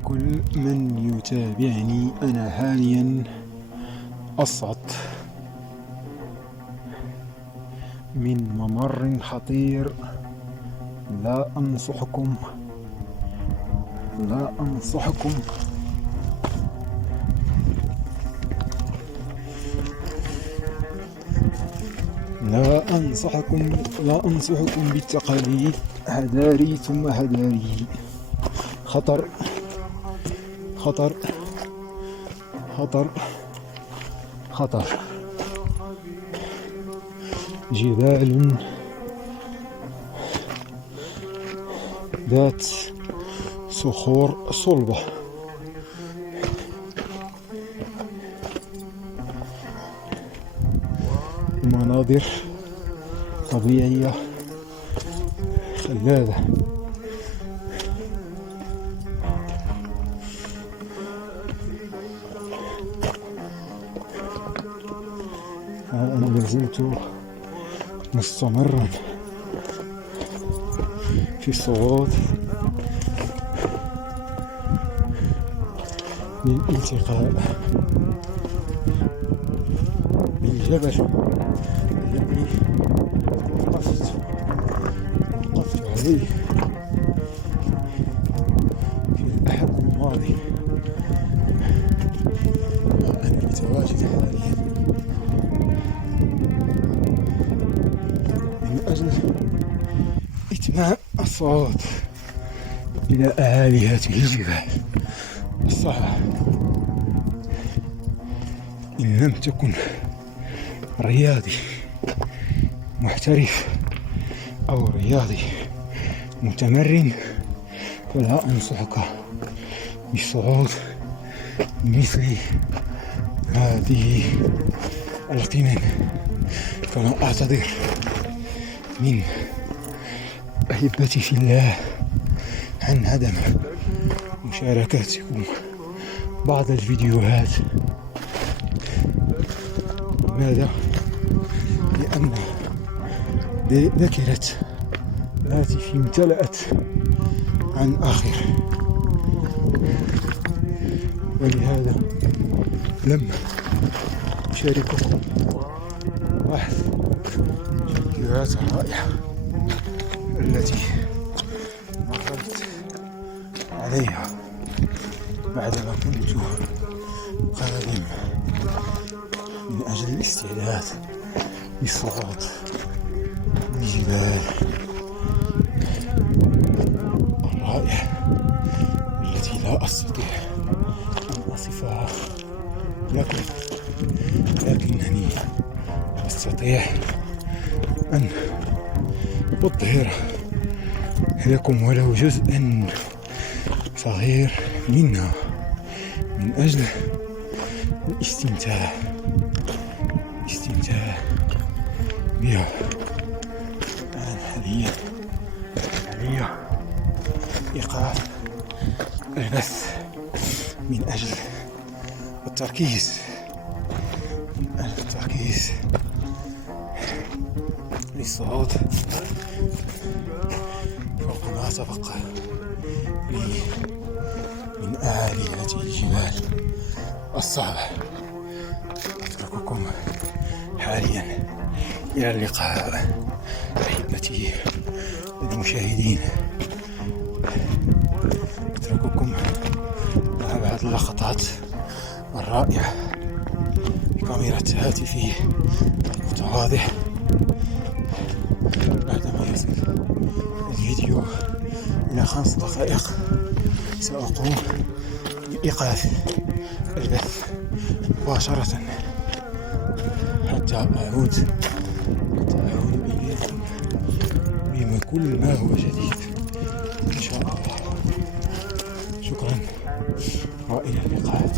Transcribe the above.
لكل من يتابعني، أنا حاليا أصعد من ممر خطير. لا أنصحكم لا أنصحكم لا أنصحكم بالتقليد. هداري ثم هداري. خطر خطر خطر خطر. جبال ذات صخور صلبة. مناظر طبيعية خلابة. أنا لازلت مستمرا في الصعود للالتقاء بالجبل الذي وقفت عليه في الأحد الماضي، وأنا متواجد حاليا من أجل إتمام الصعود إلى أعالي هذه الجبال الصعبة. إن لم تكن رياضي محترف أو رياضي متمرن فلا أنصحك بالصعود مثل هذه القمم. فأنا أعتذر من أحبتي في الله عن عدم مشاركتكم بعض الفيديوهات. لماذا؟ لأن ذاكرة هاتفي امتلأت عن آخر، ولهذا لم أشارككم بعض الفيديوهات الرائعة التي مررت عليها بعدما كنت قادم من أجل الاستعداد للصعود للجبال الرائعة التي لا أستطيع أن أصفها لكم، لكنني أستطيع أن أظهر لكم ولو جزءا صغير منها من أجل الاستمتاع بها. حاليا إيقاف البث من أجل التركيز للصعود فوق ما تبقى لي من أعالي هذه الجبال الصعبة. أترككم حاليا إلى اللقاء أحبتي المشاهدين. أترككم مع بعض اللقطات الرائعة بكاميرا هاتفي المتواضع. بعدما يصل الفيديو إلى 5 دقائق سأقوم بإيقاف البث مباشرة حتى أعود إليكم بكل ما هو جديد إن شاء الله. شكرا وإلى اللقاء.